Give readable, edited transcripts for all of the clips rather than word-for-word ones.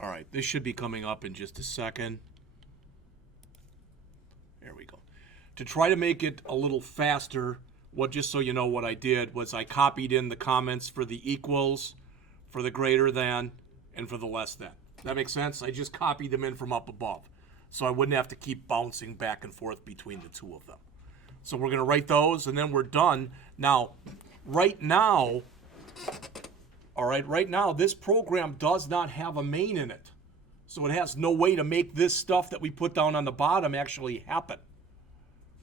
All right, this should be coming up in just a second. There we go. To try to make it a little faster, just so you know what I did was I copied in the comments for the equals, for the greater than, and for the less than. That makes sense? I just copied them in from up above, so I wouldn't have to keep bouncing back and forth between the two of them. So we're going to write those, and then we're done. Now, right now, this program does not have a main in it. So it has no way to make this stuff that we put down on the bottom actually happen.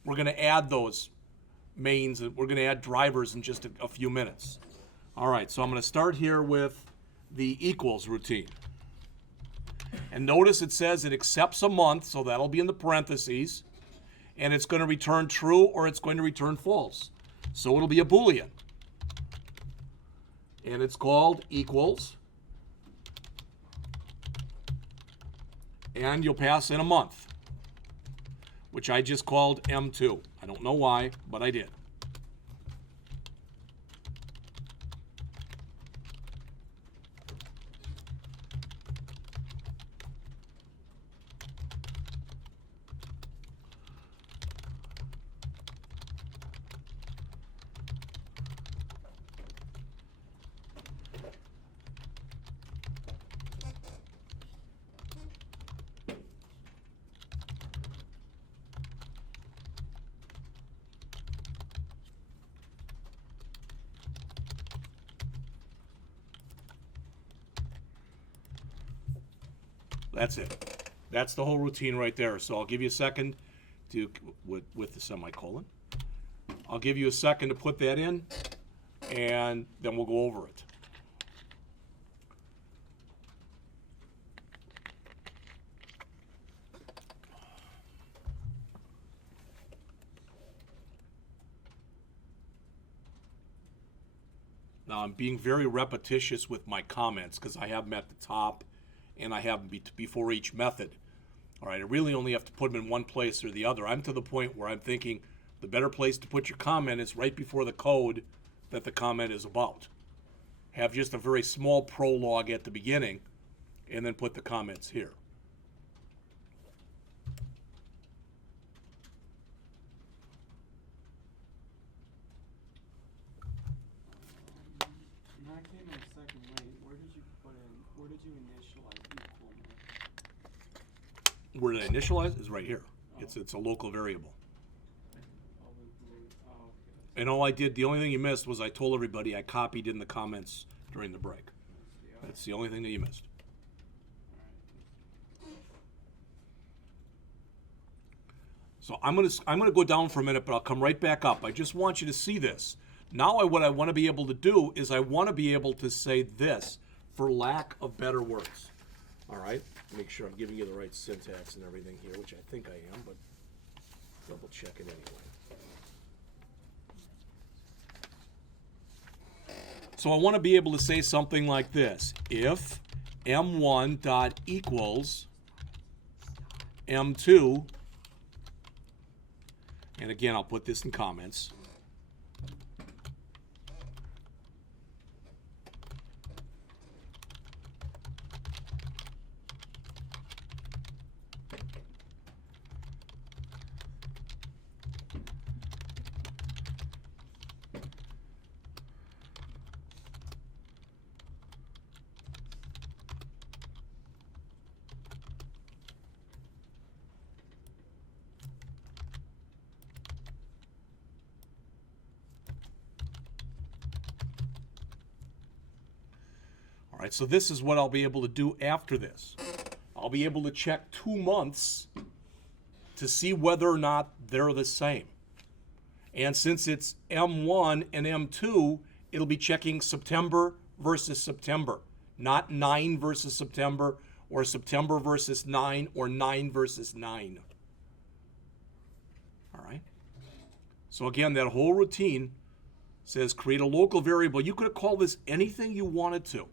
We're going to add those mains, and we're going to add drivers in just a few minutes. All right, so I'm going to start here with the equals routine. And notice it says it accepts a month, so that'll be in the parentheses. And it's going to return true or it's going to return false. So it'll be a Boolean. And it's called equals. And you'll pass in a month, which I just called M2. I don't know why, but I did. That's it. That's the whole routine right there. So I'll give you a second to, with the semicolon. I'll give you a second to put that in, and then we'll go over it. Now I'm being very repetitious with my comments because I have them at the top and I have them before each method. All right, I really only have to put them in one place or the other. I'm to the point where I'm thinking the better place to put your comment is right before the code that the comment is about. Have just a very small prologue at the beginning and then put the comments here. That came in a second late. Where did you initialize equal? Where did I initialize? Is right here. It's a local variable. Okay. And all I did, the only thing you missed was I told everybody I copied in the comments during the break. That's the only thing that you missed. So I'm gonna go down for a minute, but I'll come right back up. I just want you to see this. Now what I want to be able to do is I want to be able to say this for lack of better words. All right? Make sure I'm giving you the right syntax and everything here, which I think I am, but double check it anyway. So I want to be able to say something like this. If M1 dot equals M2, and again, I'll put this in comments. All right, so this is what I'll be able to do after this. I'll be able to check 2 months to see whether or not they're the same. And since it's M1 and M2, it'll be checking September versus September, not 9 versus September, or September versus 9, or 9 versus 9. All right? So again, that whole routine says create a local variable. You could have called this anything you wanted to,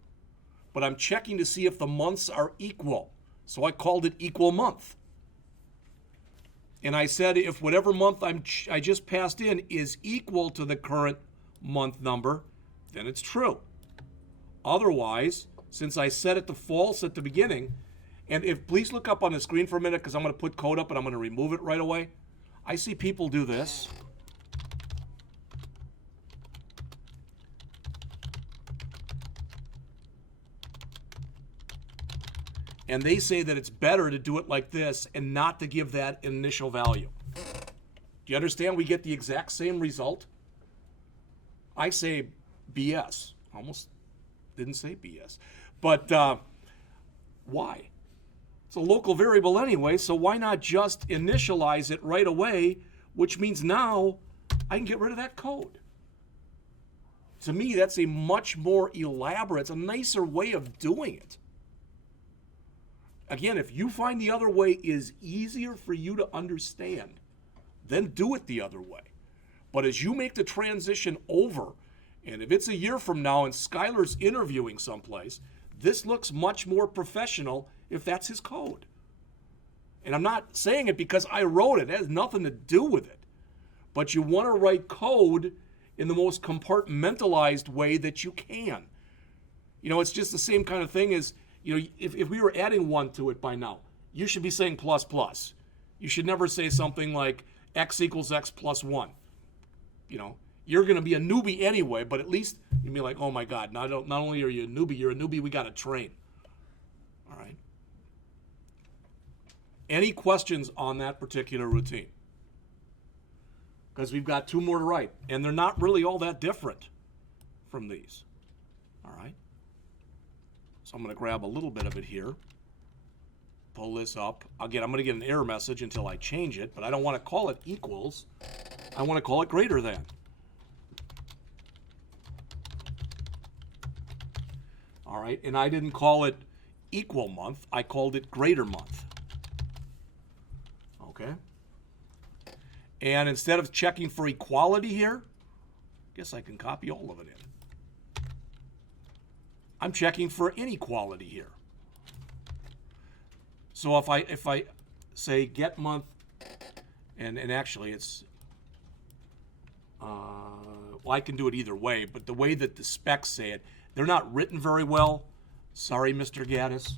but I'm checking to see if the months are equal. So I called it equal month. And I said if whatever month I just passed in is equal to the current month number, then it's true. Otherwise, since I set it to false at the beginning, and if please look up on the screen for a minute because I'm going to put code up and I'm going to remove it right away. I see people do this. And they say that it's better to do it like this and not to give that initial value. Do you understand? We get the exact same result. I say BS. Almost didn't say BS. But why? It's a local variable anyway, so why not just initialize it right away, which means now I can get rid of that code. To me, that's a much more elaborate, it's a nicer way of doing it. Again, if you find the other way is easier for you to understand, then do it the other way. But as you make the transition over, and if it's a year from now and Skylar's interviewing someplace, this looks much more professional if that's his code. And I'm not saying it because I wrote it. It has nothing to do with it. But you want to write code in the most compartmentalized way that you can. You know, it's just the same kind of thing as, you know, if we were adding 1 to it by now, you should be saying plus plus. You should never say something like x equals x plus 1. You know, you're going to be a newbie anyway, but at least you'll be like, oh my God, not only are you a newbie we got to train. All right. Any questions on that particular routine? Because we've got 2 more to write, and they're not really all that different from these. All right. So I'm going to grab a little bit of it here, pull this up. Again, I'm going to get an error message until I change it, but I don't want to call it equals. I want to call it greater than. All right, and I didn't call it equal month. I called it greater month. Okay. And instead of checking for equality here, I guess I can copy all of it in. I'm checking for inequality here. So if I say get month, and actually it's, well, I can do it either way, but the way that the specs say it, they're not written very well. Sorry, Mr. Gaddis.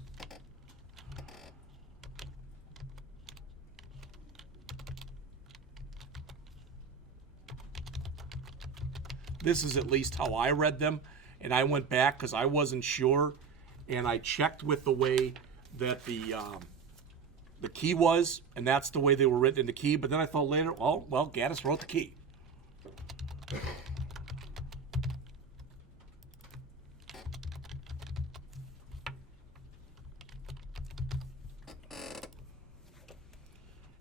This is at least how I read them. And I went back because I wasn't sure, and I checked with the way that the key was, and that's the way they were written in the key. But then I thought later, oh, well, Gaddis wrote the key.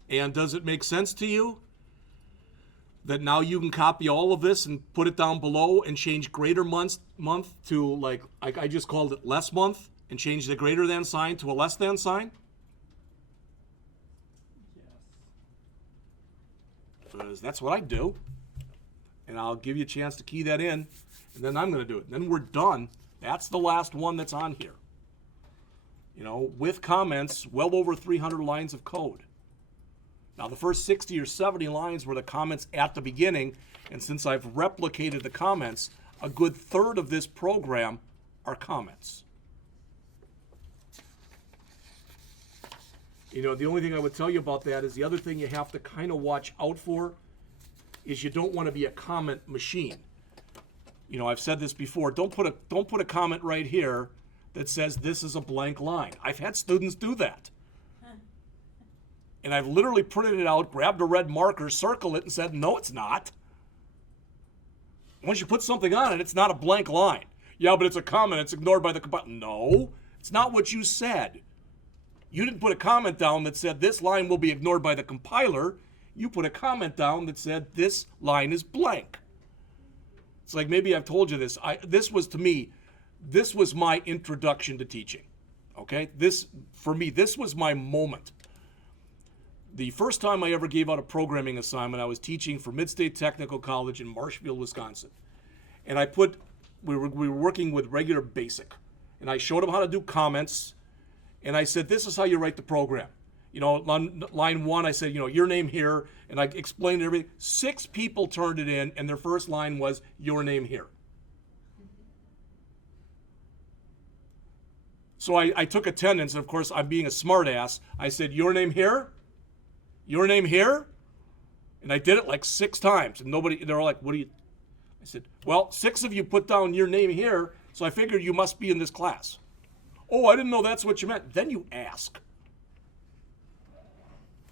And does it make sense to you that now you can copy all of this and put it down below and change greater month to, like I just called it less month, and change the greater than sign to a less than sign? Yes. Because that's what I do. And I'll give you a chance to key that in, and then I'm going to do it. And then we're done. That's the last one that's on here. You know, with comments, well over 300 lines of code. Now, the first 60 or 70 lines were the comments at the beginning, and since I've replicated the comments, a good third of this program are comments. You know, the only thing I would tell you about that is the other thing you have to kind of watch out for is you don't want to be a comment machine. You know, I've said this before. Don't put a comment right here that says this is a blank line. I've had students do that. And I've literally printed it out, grabbed a red marker, circled it, and said, no, it's not. Once you put something on it, it's not a blank line. Yeah, but it's a comment. It's ignored by the compiler. No, it's not what you said. You didn't put a comment down that said this line will be ignored by the compiler. You put a comment down that said this line is blank. It's like maybe I've told you this. This was, to me, this was my introduction to teaching. Okay? For me, this was my moment. The first time I ever gave out a programming assignment, I was teaching for Midstate Technical College in Marshfield, Wisconsin. And we were working with regular BASIC. And I showed them how to do comments. And I said, this is how you write the program. You know, on line 1, I said, you know, your name here. And I explained everything. 6 people turned it in, and their first line was, your name here. So I took attendance, and of course, I'm being a smartass. I said, your name here? Your name here? And I did it like 6 times, and they're all like, what do you? I said, well, 6 of you put down your name here, so I figured you must be in this class. Oh, I didn't know that's what you meant. Then you ask.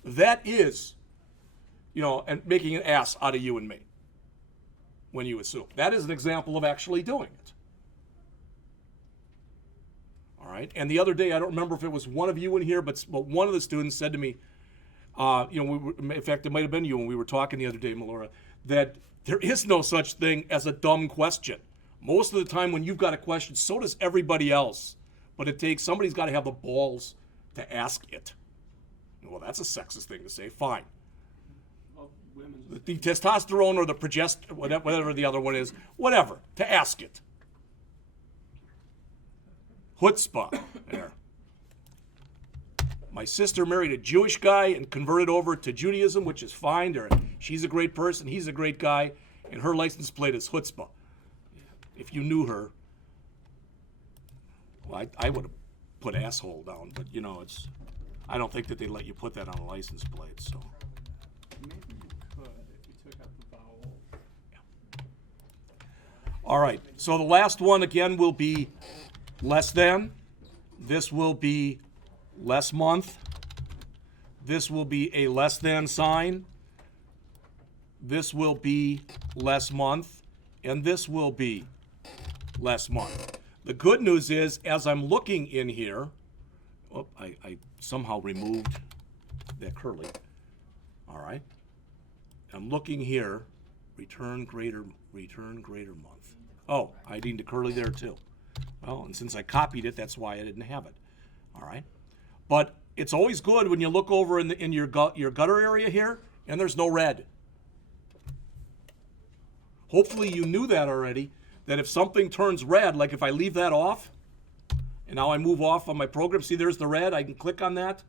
That is, and making an ass out of you and me when you assume. That is an example of actually doing it. All right. And the other day, I don't remember if it was one of you in here, but one of the students said to me, in fact, it might have been you when we were talking the other day, Melora, that there is no such thing as a dumb question. Most of the time when you've got a question, so does everybody else. But somebody's got to have the balls to ask it. Well, that's a sexist thing to say. Fine. Well, The testosterone or the progesterone, whatever the other one is, whatever, to ask it. Chutzpah. There. My sister married a Jewish guy and converted over to Judaism, which is fine. She's a great person. He's a great guy. And her license plate is chutzpah. If you knew her, well, I would have put asshole down, but I don't think that they let you put that on a license plate. So maybe you could if you took out the vowel. All right. So the last one again will be less than. This will be less month. This will be a less than sign. This will be less month. And this will be less month. The good news is, as I'm looking in here, I somehow removed that curly. All right. I'm looking here, return greater month. Oh, I need the curly there too. Well, and since I copied it, that's why I didn't have it. All right. But it's always good when you look over in your gutter area here, and there's no red. Hopefully you knew that already, that if something turns red, like if I leave that off, and now I move off on my program, see there's the red, I can click on that,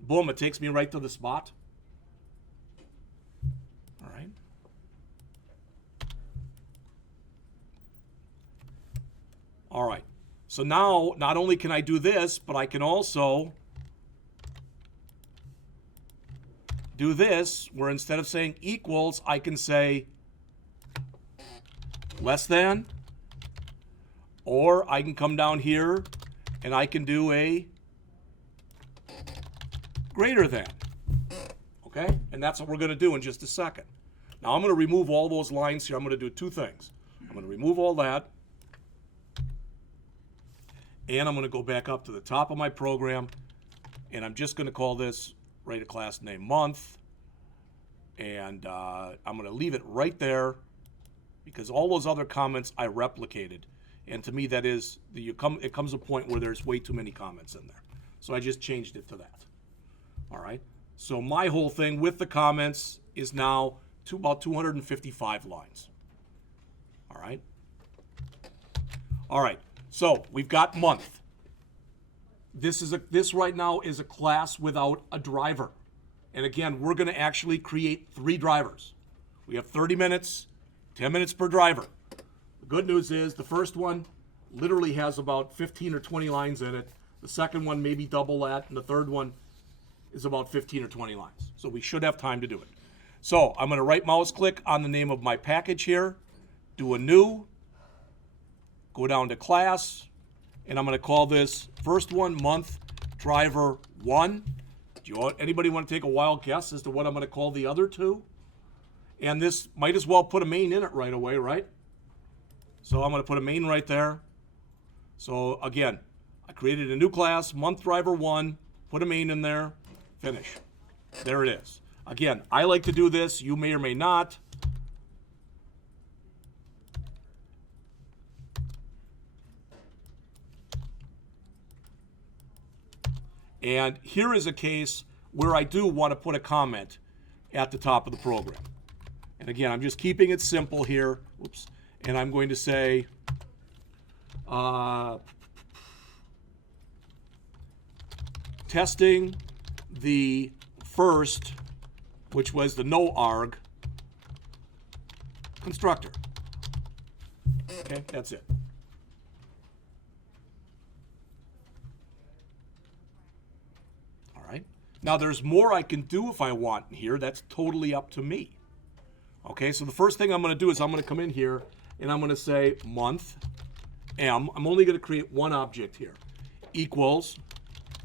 boom, it takes me right to the spot. All right. All right. So now, not only can I do this, but I can also do this, where instead of saying equals, I can say less than, or I can come down here and I can do a greater than. Okay? And that's what we're going to do in just a second. Now I'm going to remove all those lines here. I'm going to do 2 things. I'm going to remove all that, and I'm going to go back up to the top of my program, and I'm just going to call this, write a class name month, and I'm going to leave it right there because all those other comments I replicated, and to me that is, it comes a point where there's way too many comments in there. So I just changed it to that. All right? So my whole thing with the comments is now about 255 lines. All right? All right. So we've got month. This right now is a class without a driver. And again, we're going to actually create 3 drivers. We have 30 minutes, 10 minutes per driver. The good news is the first one literally has about 15 or 20 lines in it. The second one maybe double that, and the third one is about 15 or 20 lines. So we should have time to do it. So I'm going to right mouse click on the name of my package here, do a new, go down to class, and I'm going to call this first one month driver 1. Anybody want to take a wild guess as to what I'm going to call the other 2? And this might as well put a main in it right away, right? So I'm going to put a main right there. So again, I created a new class, month driver 1, put a main in there, finish. There it is. Again, I like to do this. You may or may not. And here is a case where I do want to put a comment at the top of the program. And again, I'm just keeping it simple here. Oops. And I'm going to say, testing the first, which was the no arg constructor. Okay, that's it. Now, there's more I can do if I want in here. That's totally up to me. Okay, so the first thing I'm going to do is I'm going to come in here and I'm going to say month M. I'm only going to create one object here. Equals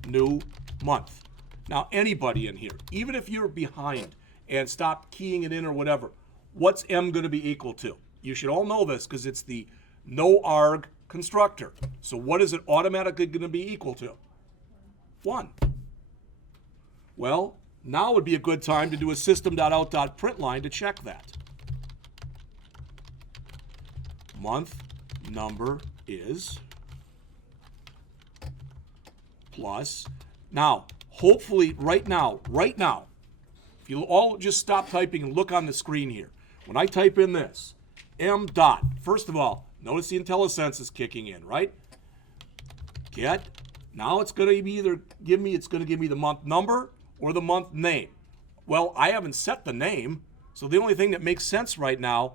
new month. Now, anybody in here, even if you're behind and stop keying it in or whatever, what's M going to be equal to? You should all know this because it's the no arg constructor. So what is it automatically going to be equal to? 1. Well, now would be a good time to do a system.out.println to check that. Month number is plus. Now, hopefully right now, if you all just stop typing and look on the screen here. When I type in this, M dot, first of all, notice the IntelliSense is kicking in, right? Get. Now it's going to be either give me the month number or the month name. Well, I haven't set the name, so the only thing that makes sense right now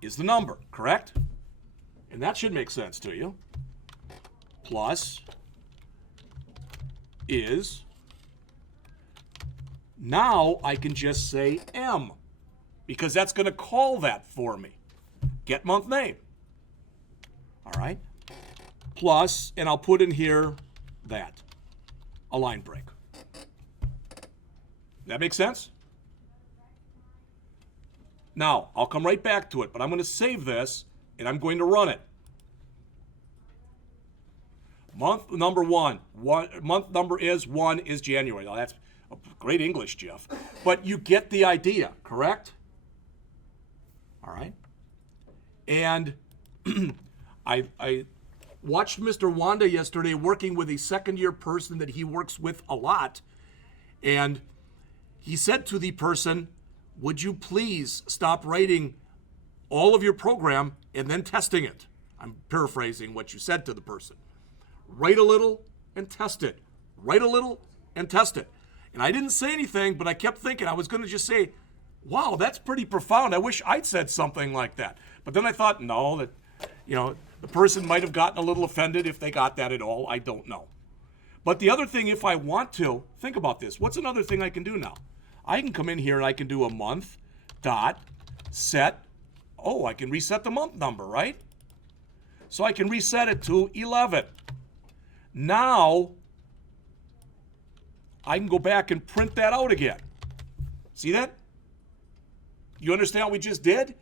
is the number, correct? And that should make sense to you. Plus is. Now I can just say M, because that's going to call that for me. Get month name. All right? Plus, and I'll put in here that, a line break. That makes sense? Now, I'll come right back to it, but I'm going to save this, and I'm going to run it. Month number month number is 1 is January. Now, that's great English, Jeff. But you get the idea, correct? All right. And I watched Mr. Wanda yesterday working with a second-year person that he works with a lot, and he said to the person, would you please stop writing all of your program and then testing it? I'm paraphrasing what you said to the person. Write a little and test it. Write a little and test it. And I didn't say anything, but I kept thinking I was going to just say, wow, that's pretty profound. I wish I'd said something like that. But then I thought, no, that, the person might have gotten a little offended if they got that at all. I don't know. But the other thing, if I want to, think about this. What's another thing I can do now? I can come in here and I can do a month dot set. Oh, I can reset the month number, right? So I can reset it to 11. Now, I can go back and print that out again. See that? You understand what we just did?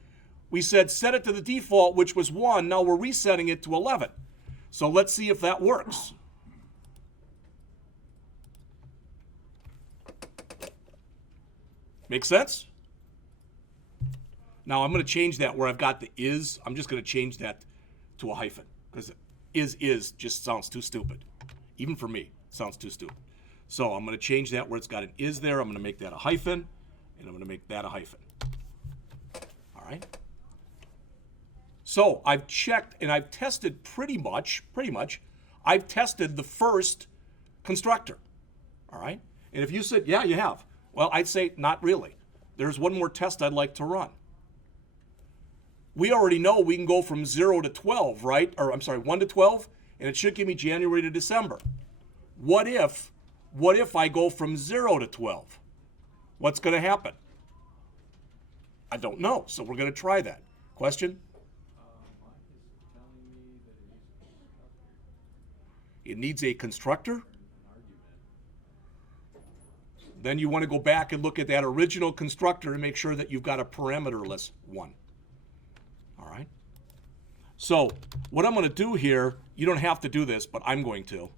We said set it to the default, which was 1. Now we're resetting it to 11. So let's see if that works. Make sense? Now I'm going to change that where I've got the is. I'm just going to change that to a hyphen because is just sounds too stupid. Even for me, it sounds too stupid. So I'm going to change that where it's got an is there. I'm going to make that a hyphen, and I'm going to make that a hyphen. All right? So I've checked and I've tested pretty much, I've tested the first constructor. All right? And if you said, yeah, you have. Well, I'd say not really. There's one more test I'd like to run. We already know we can go from 0 to 12, right? Or I'm sorry, 1 to 12, and it should give me January to December. What if I go from 0 to 12? What's going to happen? I don't know, so we're going to try that. Question? It needs a constructor? Then you want to go back and look at that original constructor and make sure that you've got a parameterless one. All right? So what I'm going to do here, you don't have to do this, but I'm going to,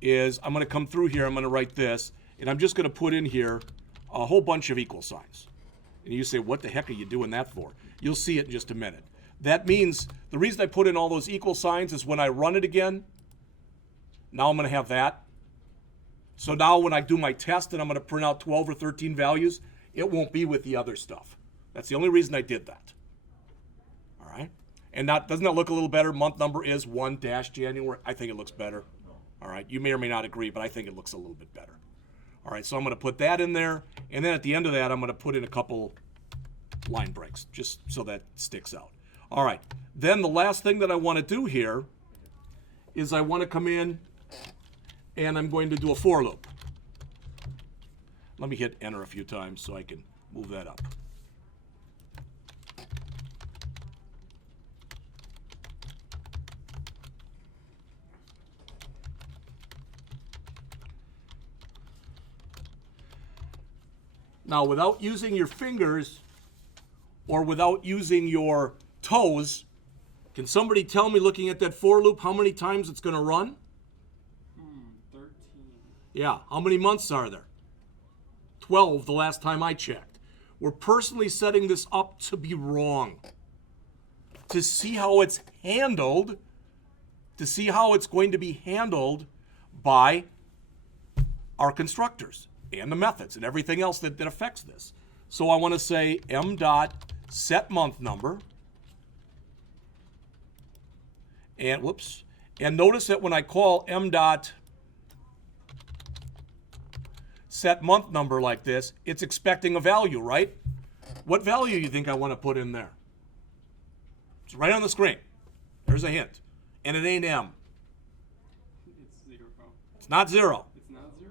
is I'm going to come through here, I'm going to write this, and I'm just going to put in here a whole bunch of equal signs. And you say, what the heck are you doing that for? You'll see it in just a minute. That means the reason I put in all those equal signs is when I run it again, now I'm going to have that. So now when I do my test and I'm going to print out 12 or 13 values, it won't be with the other stuff. That's the only reason I did that. All right? And doesn't that look a little better? Month number is 1-January. I think it looks better. All right? You may or may not agree, but I think it looks a little bit better. All right, so I'm going to put that in there. And then at the end of that, I'm going to put in a couple line breaks just so that sticks out. All right. Then the last thing that I want to do here is I want to come in and I'm going to do a for loop. Let me hit enter a few times so I can move that up. Now, without using your fingers or without using your toes, can somebody tell me, looking at that for loop, how many times it's going to run? 13. Yeah. How many months are there? 12 the last time I checked. We're personally setting this up to be wrong. To see how it's handled, to see how it's going to be handled by our constructors and the methods and everything else that affects this. So I want to say m dot set month number. And whoops. And notice that when I call m dot set month number like this, it's expecting a value, right? What value do you think I want to put in there? It's right on the screen. There's a hint. And it ain't M. It's 0. It's not 0. It's not 0?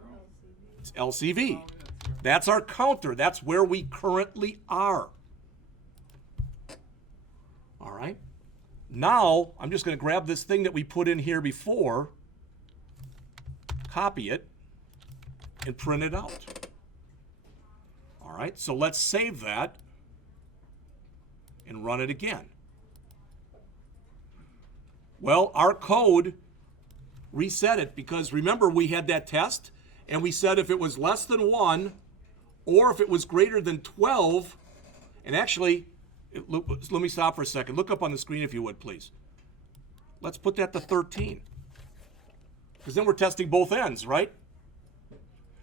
It's LCV. Oh, yeah, that's right. That's our counter. That's where we currently are. All right. Now, I'm just going to grab this thing that we put in here before, copy it, and print it out. All right, so let's save that and run it again. Well, our code reset it because remember we had that test and we said if it was less than 1 or if it was greater than 12, and actually, let me stop for a second. Look up on the screen if you would, please. Let's put that to 13 because then we're testing both ends, right?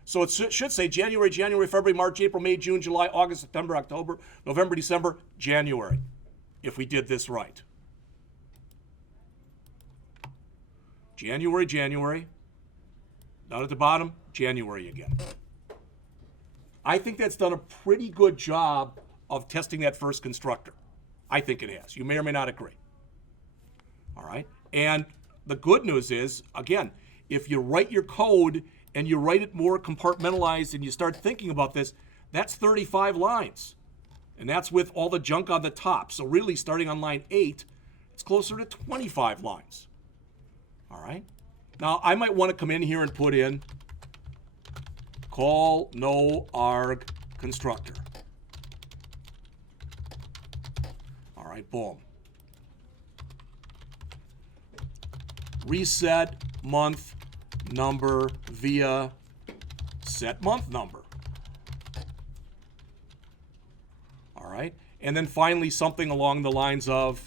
So it should say January, February, March, April, May, June, July, August, September, October, November, December, January, if we did this right. January, down at the bottom, January again. I think that's done a pretty good job of testing that first constructor. I think it has. You may or may not agree. All right? And the good news is, again, if you write your code and you write it more compartmentalized and you start thinking about this, that's 35 lines. And that's with all the junk on the top. So really, starting on line 8, it's closer to 25 lines. All right? Now, I might want to come in here and put in call no arg constructor. All right, boom. Reset month number via set month number. All right. And then finally something along the lines of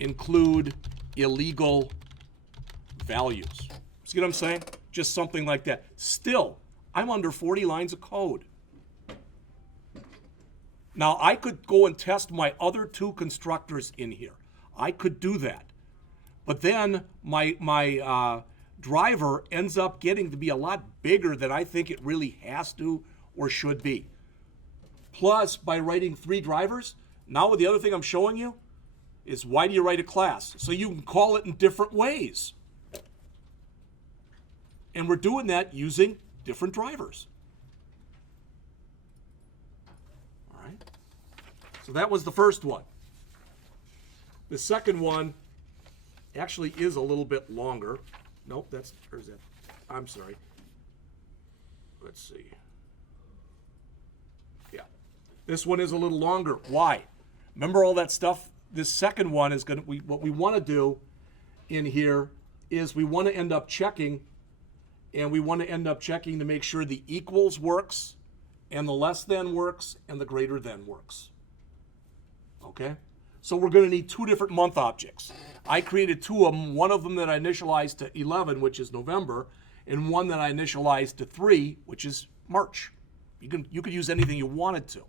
include illegal values. See what I'm saying? Just something like that. Still, I'm under 40 lines of code. Now, I could go and test my other 2 constructors in here. I could do that. But then my driver ends up getting to be a lot bigger than I think it really has to or should be. Plus, by writing 3 drivers, now the other thing I'm showing you is why do you write a class? So you can call it in different ways. And we're doing that using different drivers. All right. So that was the first one. The second one actually is a little bit longer. Nope, or is that? I'm sorry. Let's see. Yeah. This one is a little longer. Why? Remember all that stuff? This second one is going to, what we want to do in here is we want to end up checking, and we want to end up checking to make sure the equals works, and the less than works, and the greater than works. Okay? So we're going to need 2 different month objects. I created 2 of them, one of them that I initialized to 11, which is November, and one that I initialized to 3, which is March. You could use anything you wanted to.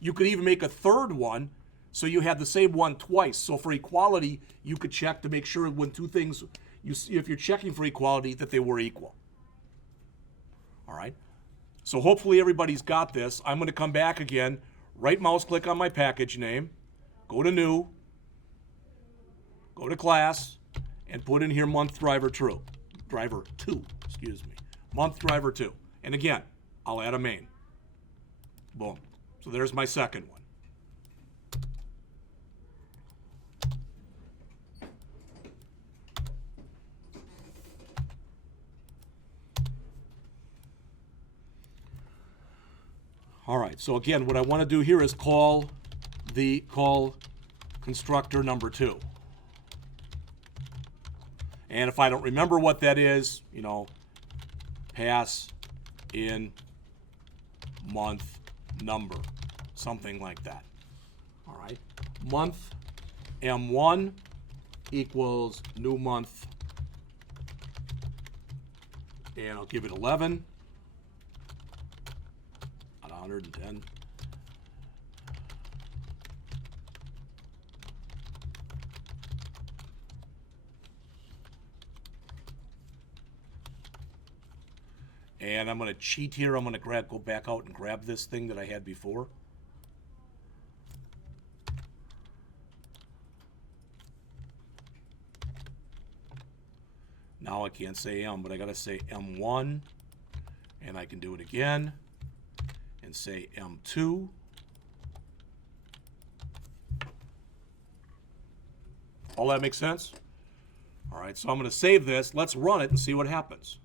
You could even make a third one so you had the same one twice. So for equality, you could check to make sure when 2 things, if you're checking for equality, that they were equal. All right? So hopefully everybody's got this. I'm going to come back again, right mouse click on my package name, go to new, go to class, and put in here month driver 2, excuse me, month driver 2. And again, I'll add a main. Boom. So there's my second one. All right, so again, what I want to do here is call constructor number 2. And if I don't remember what that is, you know, pass in month number, something like that. All right, month M1 equals new month, and I'll give it 11. 110. And I'm going to cheat here. I'm going to go back out and grab this thing that I had before. Now I can't say M, but I got to say M1, and I can do it again. And say M2. All that makes sense? All right, so I'm going to save this. Let's run it and see what happens.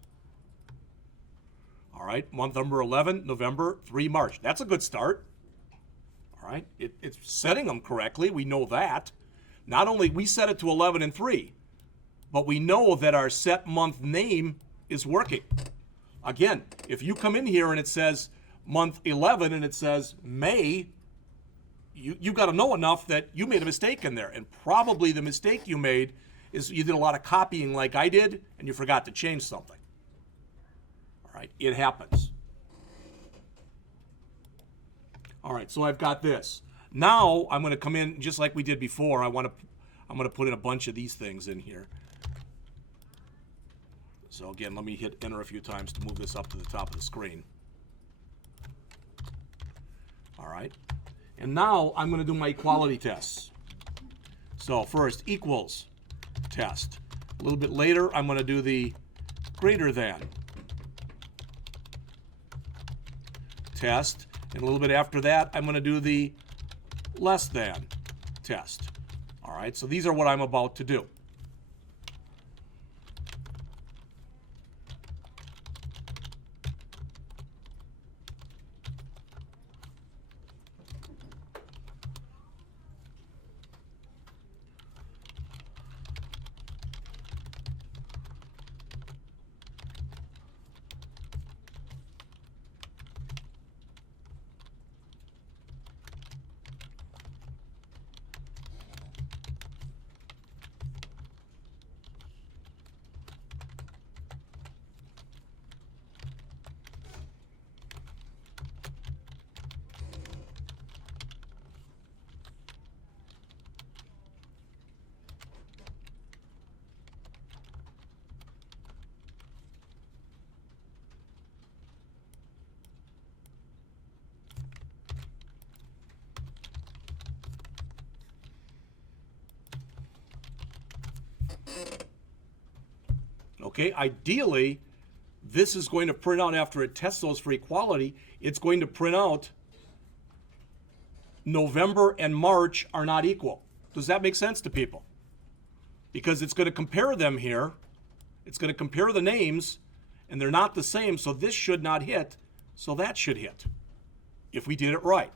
All right, month number 11, November, 3 March. That's a good start. All right, it's setting them correctly. We know that. Not only we set it to 11 and 3, but we know that our set month name is working. Again, if you come in here and it says month 11 and it says May, you got to know enough that you made a mistake in there. And probably the mistake you made is you did a lot of copying like I did and you forgot to change something. All right, it happens. All right, so I've got this. Now I'm going to come in just like we did before. I'm going to put in a bunch of these things in here. So again, let me hit enter a few times to move this up to the top of the screen. All right, and now I'm going to do my equality tests. So first, equals test. A little bit later, I'm going to do the greater than test. And a little bit after that, I'm going to do the less than test. All right, so these are what I'm about to do. Okay, ideally, this is going to print out after it tests those for equality. It's going to print out November and March are not equal. Does that make sense to people? Because it's going to compare them here. It's going to compare the names, and they're not the same, so this should not hit, so that should hit, if we did it right.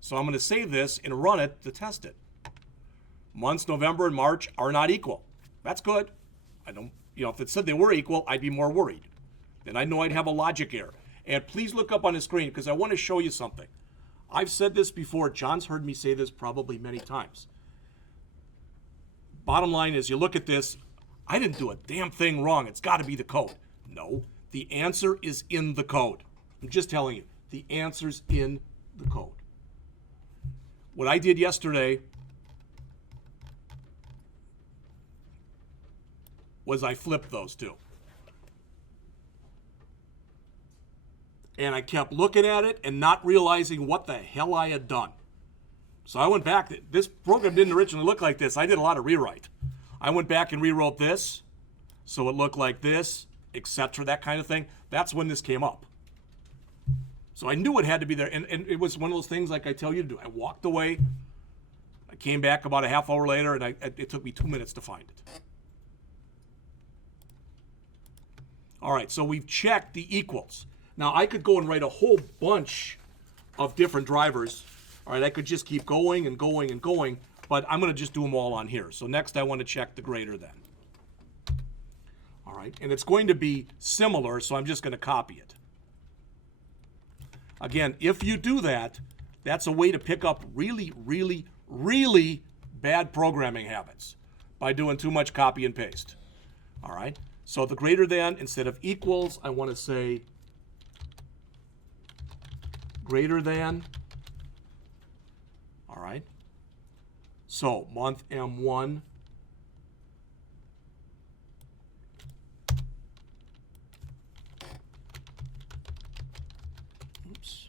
So I'm going to save this and run it to test it. Months November and March are not equal. That's good. If it said they were equal, I'd be more worried. Then I know I'd have a logic error. And please look up on the screen because I want to show you something. I've said this before. John's heard me say this probably many times. Bottom line is, you look at this, I didn't do a damn thing wrong. It's got to be the code. No, the answer is in the code. I'm just telling you, the answer's in the code. What I did yesterday was I flipped those two. And I kept looking at it and not realizing what the hell I had done. So I went back. This program didn't originally look like this. I did a lot of rewrite. I went back and rewrote this, so it looked like this, etc., that kind of thing. That's when this came up. So I knew it had to be there, and it was one of those things like I tell you to do. I walked away, I came back about a half hour later, and it took me 2 minutes to find it. All right, so we've checked the equals. Now I could go and write a whole bunch of different drivers. All right, I could just keep going and going and going, but I'm going to just do them all on here. So next I want to check the greater than. All right, and it's going to be similar, so I'm just going to copy it. Again, if you do that, that's a way to pick up really, really, really bad programming habits by doing too much copy and paste. All right, so the greater than, instead of equals, I want to say greater than. All right, so month M1. Oops.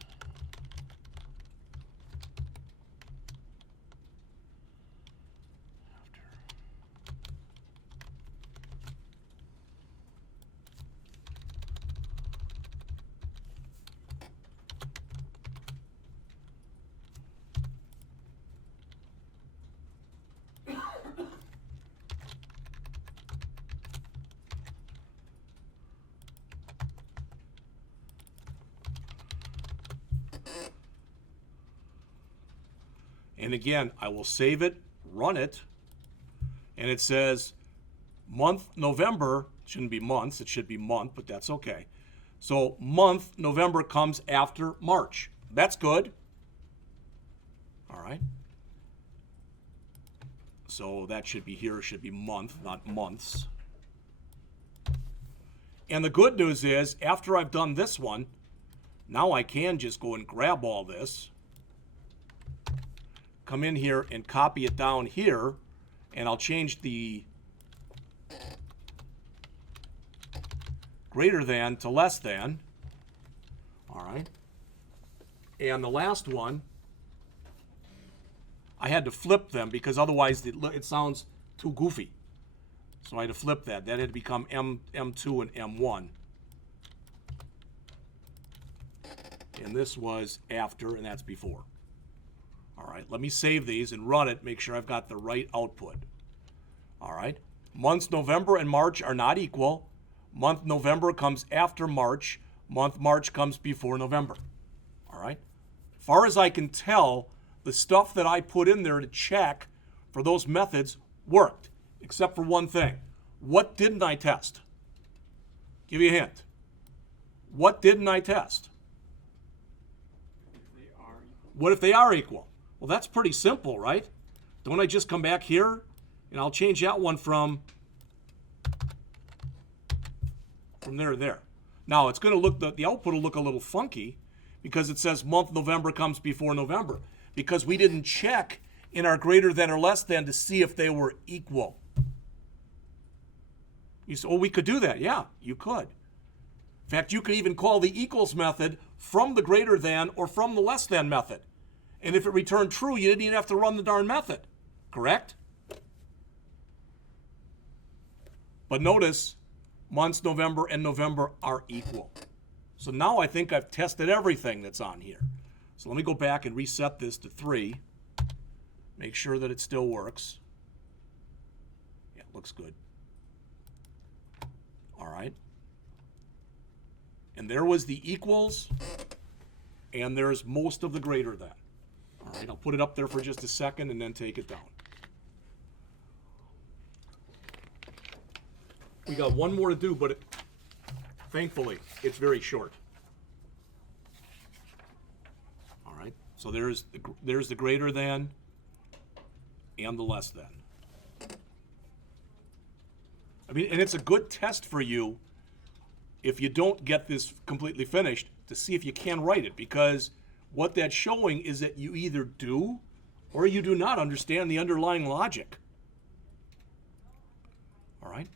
And again, I will save it, run it, and it says month November, shouldn't be months, it should be month, but that's okay. So month November comes after March. That's good. All right. So that should be here, it should be month, not months. And the good news is, after I've done this one, now I can just go and grab all this, come in here and copy it down here, and I'll change the greater than to less than. All right. And the last one, I had to flip them because otherwise it sounds too goofy. So I had to flip that. That had to become M2 and M1. And this was after, and that's before. All right, let me save these and run it, make sure I've got the right output. All right, months November and March are not equal. Month November comes after March. Month March comes before November. All right, far as I can tell, the stuff that I put in there to check for those methods worked, except for one thing. What didn't I test? Give you a hint. What didn't I test? If they are equal. What if they are equal? Well, that's pretty simple, right? Don't I just come back here and I'll change that one from there to there. Now, it's going to look, the output will look a little funky because it says month November comes before November because we didn't check in our greater than or less than to see if they were equal. You say, oh, we could do that. Yeah, you could. In fact, you could even call the equals method from the greater than or from the less than method. And if it returned true, you didn't even have to run the darn method, correct? But notice, months November and November are equal. So now I think I've tested everything that's on here. So let me go back and reset this to 3. Make sure that it still works. Yeah, it looks good. All right. And there was the equals, and there's most of the greater than. All right, I'll put it up there for just a second and then take it down. We got one more to do, but thankfully, it's very short. All right, so there's the greater than and the less than. I mean, and it's a good test for you if you don't get this completely finished to see if you can write it, because what that's showing is that you either do or you do not understand the underlying logic. All right?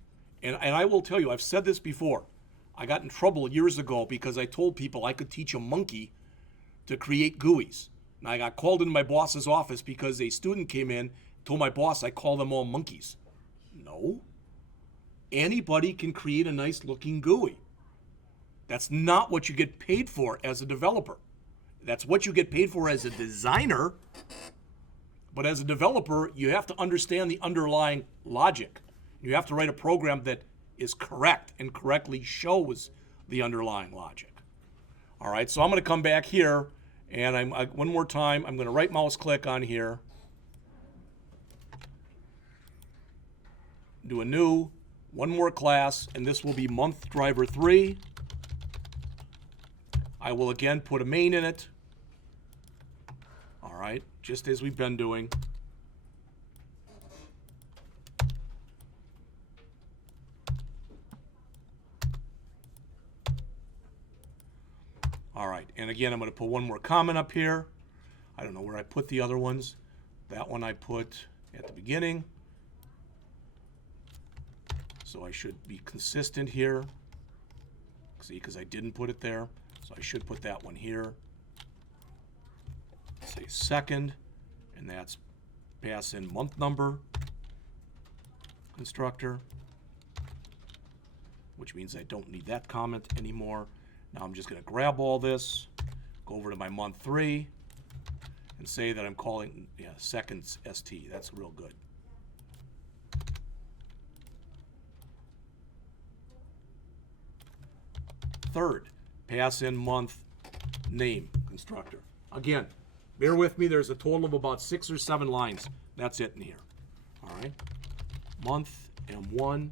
And I will tell you, I've said this before. I got in trouble years ago because I told people I could teach a monkey to create GUIs. And I got called into my boss's office because a student came in, told my boss I call them all monkeys. No. Anybody can create a nice looking GUI. That's not what you get paid for as a developer. That's what you get paid for as a designer. But as a developer, you have to understand the underlying logic. You have to write a program that is correct and correctly shows the underlying logic. All right, so I'm going to come back here, and one more time, I'm going to right mouse click on here, do a new, one more class, and this will be month driver 3. I will again put a main in it. All right, just as we've been doing. All right, and again, I'm going to put one more comment up here. I don't know where I put the other ones. That one I put at the beginning. So I should be consistent here. See, because I didn't put it there. So I should put that one here. Say second, and that's pass in month number constructor, which means I don't need that comment anymore. Now I'm just going to grab all this, go over to my month 3, and say that I'm calling seconds ST. That's real good. Third, pass in month name constructor. Again, bear with me, there's a total of about 6 or 7 lines. That's it in here. All right. Month M1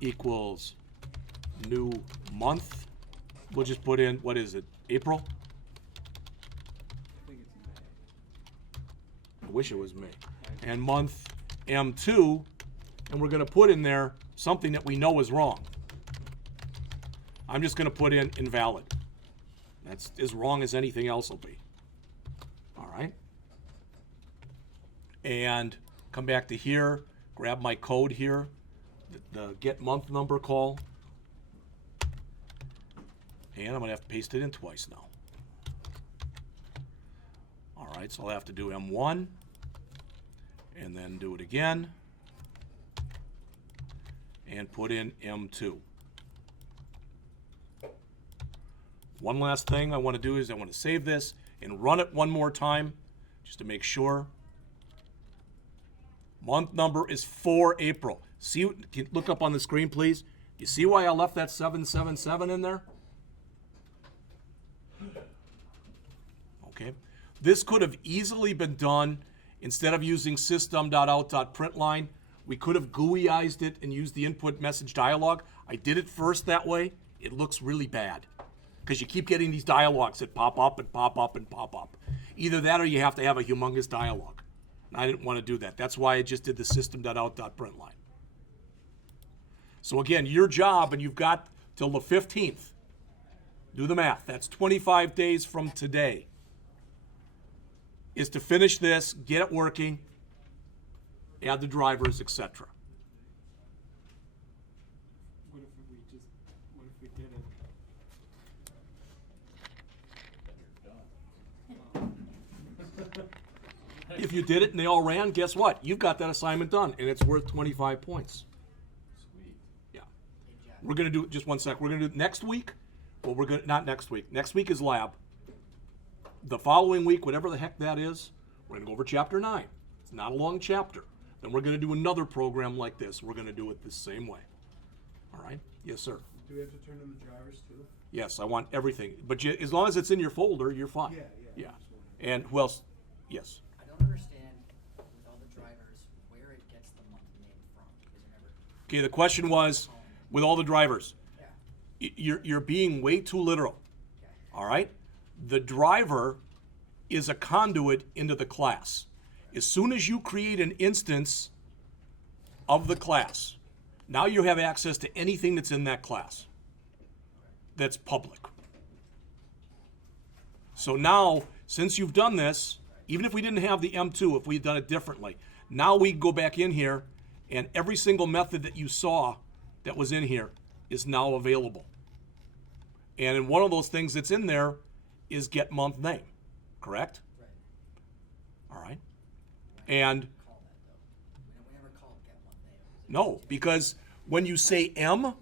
equals new month. We'll just put in, what is it, April? I think it's May. I wish it was May. And month M2, and we're going to put in there something that we know is wrong. I'm just going to put in invalid. That's as wrong as anything else will be. All right. And come back to here, grab my code here, the get month number call. And I'm going to have to paste it in twice now. All right, so I'll have to do M1 and then do it again and put in M2. One last thing I want to do is I want to save this and run it one more time just to make sure. Month number is for April. See, can you look up on the screen, please? You see why I left that 777 in there? Okay. This could have easily been done instead of using system.out.println. We could have GUIized it and used the input message dialog. I did it first that way. It looks really bad because you keep getting these dialogues that pop up and pop up and pop up. Either that or you have to have a humongous dialogue. And I didn't want to do that. That's why I just did the system.out.println. So again, your job, and you've got till the 15th. Do the math. That's 25 days from today. Is to finish this, get it working, add the drivers, etc. What if we did it? If you did it and they all ran, guess what? You've got that assignment done, and it's worth 25 points. Sweet. Yeah. We're going to do, just one sec, we're going to do next week. Well, we're going to, not next week. Next week is lab. The following week, whatever the heck that is, we're going to go over Chapter 9. It's not a long chapter. Then we're going to do another program like this. We're going to do it the same way. All right? Yes, sir. Do we have to turn in the drivers too? Yes, I want everything. But as long as it's in your folder, you're fine. Yeah. And who else? Yes. I don't understand with all the drivers where it gets the month name from because it never. Okay, the question was, with all the drivers, Yeah. you're being way too literal. Okay. All right? The driver is a conduit into the class. As soon as you create an instance of the class, now you have access to anything that's in that class that's public. So now, since you've done this, even if we didn't have the M2, if we had done it differently, now we can go back in here and every single method that you saw that was in here is now available. And in one of those things that's in there is get month name, correct? Right. All right. And Call that though. We never call it get month name. No, because when you say M,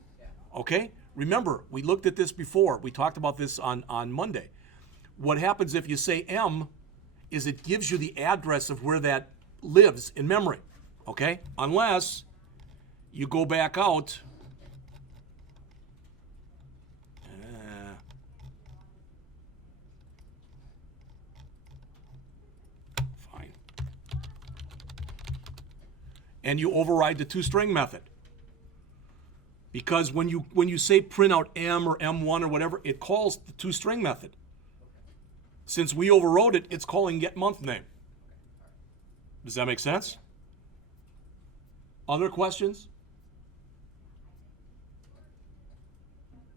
okay, remember, we looked at this before. We talked about this on Monday. What happens if you say M is it gives you the address of where that lives in memory, okay? Unless you go back out. Fine. And you override the toString method. Because when you say print out M or M1 or whatever, it calls the toString method. Since we overrode it, it's calling get month name. Does that make sense? Other questions?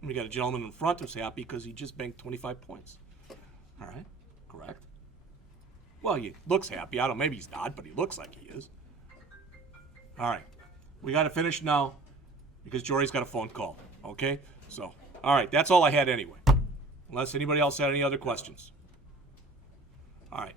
We got a gentleman in front who's happy because he just banked 25 points. All right, correct. Well, he looks happy. I don't know, maybe he's not, but he looks like he is. All right, we got to finish now because Jory's got a phone call, okay? So, all right, that's all I had anyway, unless anybody else had any other questions. All right.